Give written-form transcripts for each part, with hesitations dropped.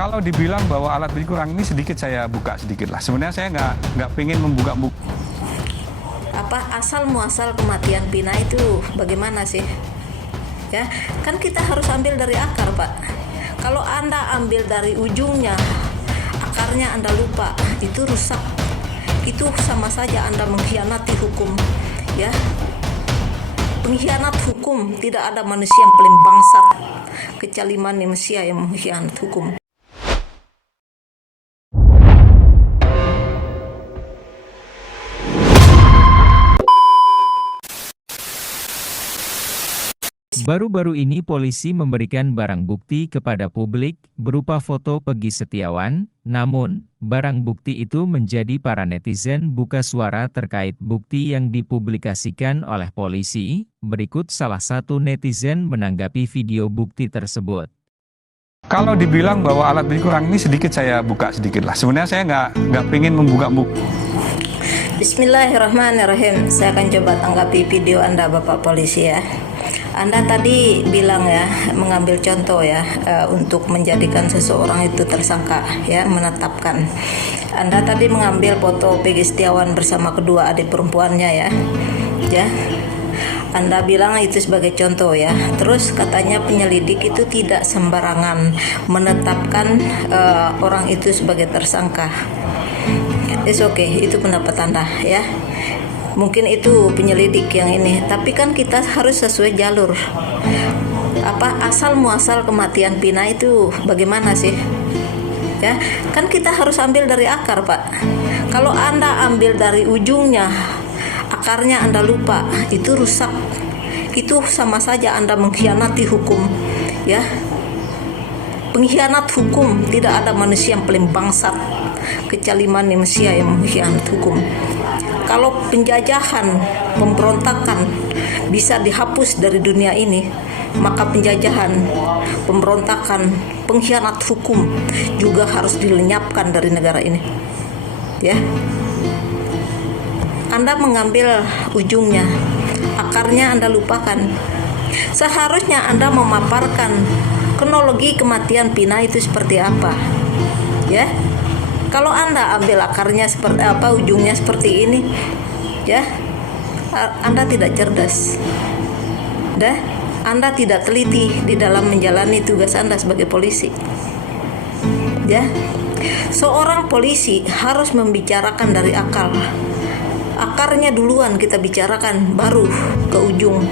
Kalau dibilang bahwa alat bukti kurang, ini sedikit saya buka sedikit lah. Sebenarnya saya nggak pengen membuka buku. Asal muasal kematian Pina itu bagaimana sih? Ya, kan kita harus ambil dari akar, Pak. Kalau Anda ambil dari ujungnya, akarnya Anda lupa, itu rusak. Itu sama saja Anda mengkhianati hukum, ya. Pengkhianat hukum, tidak ada manusia yang paling bangsat kecuali manusia yang mengkhianat hukum. Baru-baru ini polisi memberikan barang bukti kepada publik berupa foto Peggy Setiawan, namun barang bukti itu menjadi para netizen buka suara terkait bukti yang dipublikasikan oleh polisi. Berikut salah satu netizen menanggapi video bukti tersebut. Kalau dibilang bahwa alat bukti kurang, ini sedikit saya buka sedikit lah. Sebenarnya saya nggak pengen membuka buku. Bismillahirrahmanirrahim. Saya akan coba tanggapi video Anda, Bapak Polisi, ya. Anda tadi bilang ya, mengambil contoh ya, untuk menjadikan seseorang itu tersangka, ya, menetapkan. Anda tadi mengambil foto Peggy Setiawan bersama kedua adik perempuannya, ya. Anda bilang itu sebagai contoh, ya. Terus katanya penyelidik itu tidak sembarangan menetapkan orang itu sebagai tersangka. It's okay, itu pendapat Anda, ya. Mungkin itu penyelidik yang ini, tapi kan kita harus sesuai jalur. Asal muasal kematian Pina itu bagaimana sih? Ya, kan kita harus ambil dari akar, Pak. Kalau Anda ambil dari ujungnya, akarnya Anda lupa, itu rusak. Itu sama saja Anda mengkhianati hukum, ya. Pengkhianat hukum, tidak ada manusia yang paling bangsat kecuali manusia yang mengkhianat hukum. Kalau penjajahan, pemberontakan bisa dihapus dari dunia ini, maka penjajahan, pemberontakan, pengkhianat hukum juga harus dilenyapkan dari negara ini. Ya. Anda mengambil ujungnya, akarnya Anda lupakan. Seharusnya Anda memaparkan kronologi kematian Pina itu seperti apa. Ya. Kalau Anda ambil akarnya seperti apa, ujungnya seperti ini, ya, Anda tidak cerdas. Anda tidak teliti di dalam menjalani tugas Anda sebagai polisi. Ya. Seorang polisi harus membicarakan dari akar. Akarnya duluan kita bicarakan, baru ke ujung.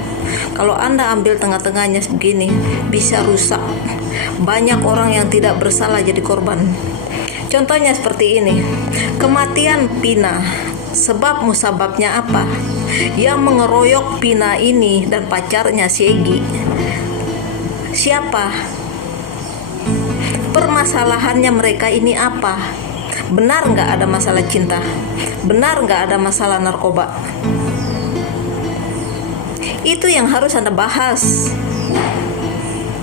Kalau Anda ambil tengah-tengahnya begini, bisa rusak. Banyak orang yang tidak bersalah jadi korban. Contohnya seperti ini, kematian Pina, sebab musababnya apa? Yang mengeroyok Pina ini dan pacarnya si Egy, siapa? Permasalahannya mereka ini apa? Benar nggak ada masalah cinta? Benar nggak ada masalah narkoba? Itu yang harus Anda bahas.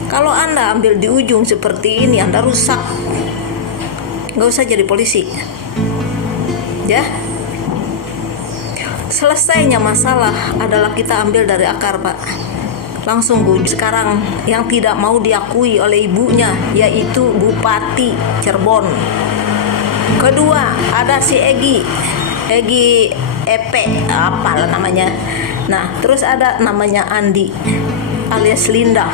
Kalau Anda ambil di ujung seperti ini, Anda rusak. Nggak usah jadi polisi, ya. Selesainya masalah adalah kita ambil dari akar, Pak. Langsung sekarang yang tidak mau diakui oleh ibunya, yaitu Bupati Cirebon. Kedua, ada si Egy Epe, apalah namanya. Nah, terus ada namanya Andi alias Linda.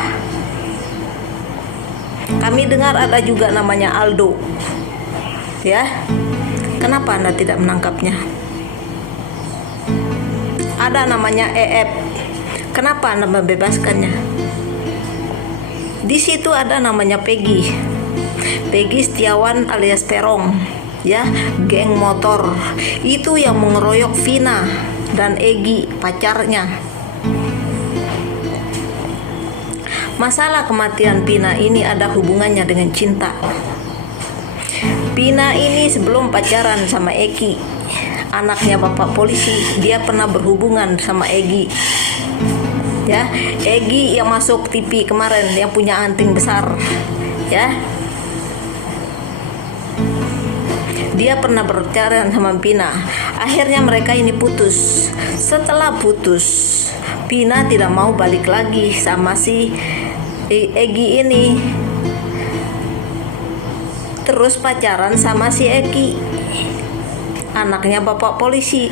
Kami dengar ada juga namanya Aldo. Ya, kenapa Anda tidak menangkapnya? Ada namanya EF. Kenapa Anda membebaskannya? Di situ ada namanya Peggy Setiawan alias Perong, ya, geng motor. Itu yang mengeroyok Vina dan Egy, pacarnya. Masalah kematian Pina ini ada hubungannya dengan cinta. Pina ini sebelum pacaran sama Egy, anaknya Bapak Polisi, dia pernah berhubungan sama Egy. Ya, Egy yang masuk TV kemarin, yang punya anting besar. Ya. Dia pernah berpacaran sama Pina. Akhirnya mereka ini putus. Setelah putus, Pina tidak mau balik lagi sama si Egy ini. terus pacaran sama si Eki, anaknya bapak polisi.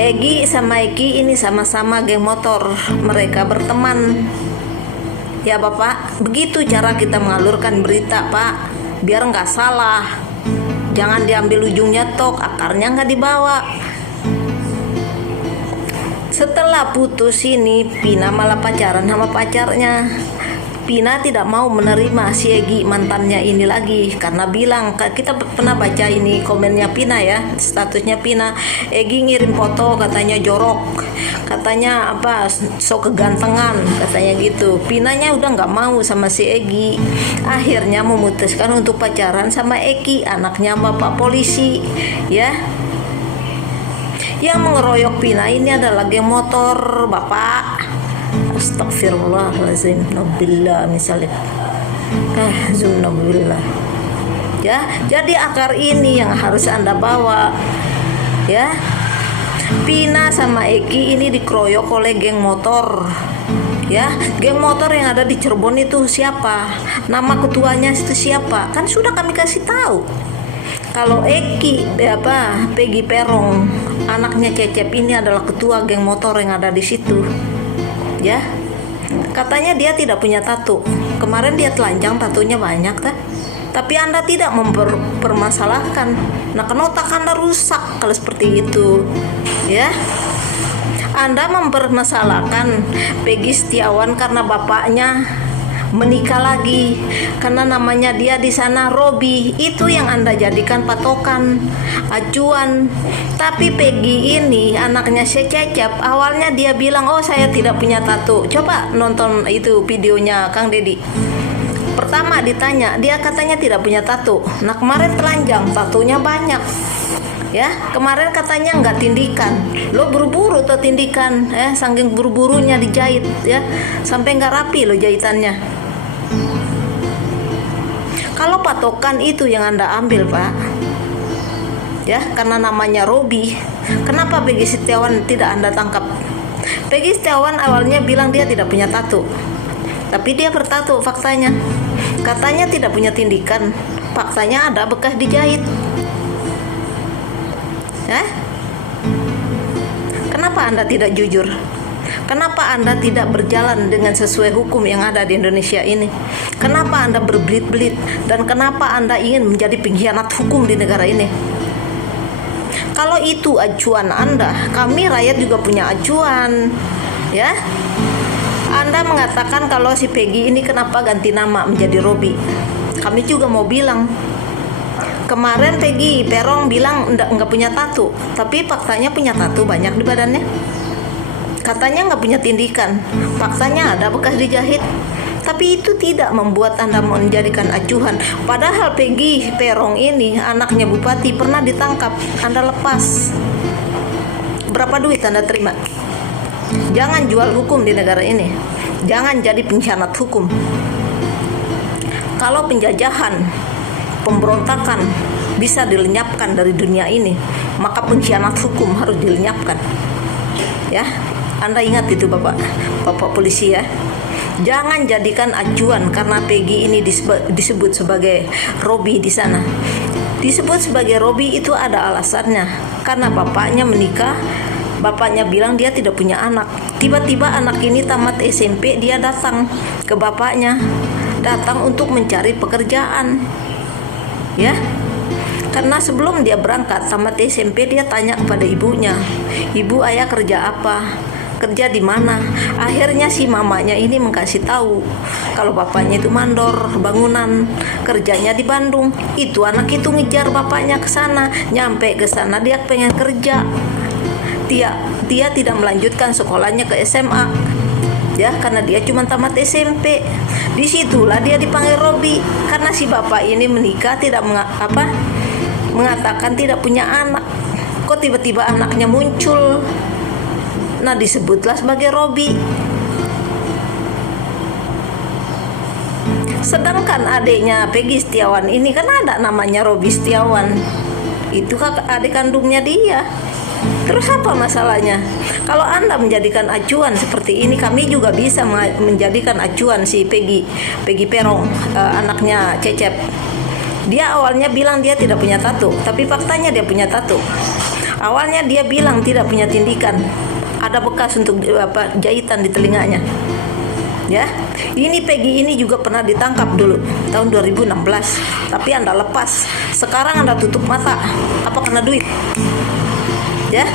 Egi sama Eki ini sama-sama geng motor, mereka berteman. Ya Bapak, begitu cara kita mengalurkan berita Pak, biar nggak salah. Jangan diambil ujungnya tok, akarnya nggak dibawa. Setelah putus ini, Pina malah pacaran sama pacarnya. Pina tidak mau menerima si Egi mantannya ini lagi karena bilang, kita pernah baca ini komennya Pina ya, statusnya Pina, Egi ngirim foto katanya jorok, katanya apa, so kegantengan katanya gitu. Pinanya udah nggak mau sama si Egi, akhirnya memutuskan untuk pacaran sama Eki, anaknya bapak polisi ya. Yang mengeroyok Pina ini adalah geng motor Bapak. Astagfirullahaladzim, nabillah misalnya. Nabillah. Ya, jadi akar ini yang harus Anda bawa. Ya. Pina sama Eki ini dikeroyok oleh geng motor. Ya, geng motor yang ada di Cirebon itu siapa? Nama ketuanya itu siapa? Kan sudah kami kasih tahu. Kalau Eki Peggy Perong, anaknya Cecep ini adalah ketua geng motor yang ada di situ. Ya. Katanya dia tidak punya tato. Kemarin dia telanjang, tatonya banyak kan? Tapi Anda tidak mempermasalahkan. Nah, kan otak Anda rusak kalau seperti itu. Ya. Anda mempermasalahkan Peggy Setiawan karena bapaknya menikah lagi, karena namanya dia di sana Robi. Itu yang Anda jadikan patokan, acuan. Tapi Peggy ini anaknya si Cecep, awalnya dia bilang, oh saya tidak punya tato. Coba nonton itu videonya Kang Dedi. Pertama ditanya, dia katanya tidak punya tato. Nah kemarin telanjang, tatonya banyak. Ya, kemarin katanya nggak tindikan. Lo buru-buru tuh tindikan, saking buru-burunya dijahit ya, sampai nggak rapi lo jahitannya. Kalau patokan itu yang Anda ambil Pak, ya karena namanya Robi, kenapa Peggy Setiawan tidak Anda tangkap? Peggy Setiawan awalnya bilang dia tidak punya tato, tapi dia bertato faktanya. Katanya tidak punya tindikan, faktanya ada bekas dijahit. Kenapa Anda tidak jujur? Kenapa Anda tidak berjalan dengan sesuai hukum yang ada di Indonesia ini? Kenapa Anda berbelit-belit? Dan kenapa Anda ingin menjadi pengkhianat hukum di negara ini? Kalau itu acuan Anda, kami rakyat juga punya acuan. Ya, Anda mengatakan kalau si Peggy ini kenapa ganti nama menjadi Robi? Kami juga mau bilang, kemarin Peggy Perong bilang enggak punya tato, tapi faktanya punya tato banyak di badannya. Katanya nggak punya tindikan, faktanya ada bekas dijahit. Tapi itu tidak membuat Anda menjadikan acuan. Padahal Peggy Perong ini anaknya bupati pernah ditangkap, Anda lepas. Berapa duit Anda terima? Jangan jual hukum di negara ini. Jangan jadi pengkhianat hukum. Kalau penjajahan, pemberontakan bisa dilenyapkan dari dunia ini, maka pengkhianat hukum harus dilenyapkan. Ya, Anda ingat itu Bapak polisi ya. Jangan jadikan acuan karena Peggy ini disebut sebagai Robi di sana. Disebut sebagai Robi itu ada alasannya. Karena bapaknya menikah, bapaknya bilang dia tidak punya anak. Tiba-tiba anak ini tamat SMP, dia datang ke bapaknya, datang untuk mencari pekerjaan. Ya, karena sebelum dia berangkat tamat SMP, dia tanya kepada ibunya, ibu ayah kerja apa, kerja di mana. Akhirnya si mamanya ini mengkasih tahu kalau bapaknya itu mandor bangunan, kerjanya di Bandung. Itu anak itu ngejar bapaknya ke sana, nyampe ke sana dia pengen kerja. Dia tidak melanjutkan sekolahnya ke SMA. Ya, karena dia cuma tamat SMP. Disitulah dia dipanggil Robi, karena si bapak ini menikah tidak mengatakan tidak punya anak. Kok tiba-tiba anaknya muncul? Nah, disebutlah sebagai Robi. Sedangkan adiknya Peggy Setiawan ini kan ada namanya Robi Setiawan. Itu kan adik kandungnya dia. Terus apa masalahnya? Kalau Anda menjadikan acuan seperti ini, kami juga bisa menjadikan acuan si Peggy Perong, anaknya Cecep. Dia awalnya bilang dia tidak punya tato, tapi faktanya dia punya tato. Awalnya dia bilang tidak punya tindikan, ada bekas untuk jahitan di telinganya. Ya, ini Peggy ini juga pernah ditangkap dulu tahun 2016, tapi Anda lepas. Sekarang Anda tutup mata, apa karena duit? Ya,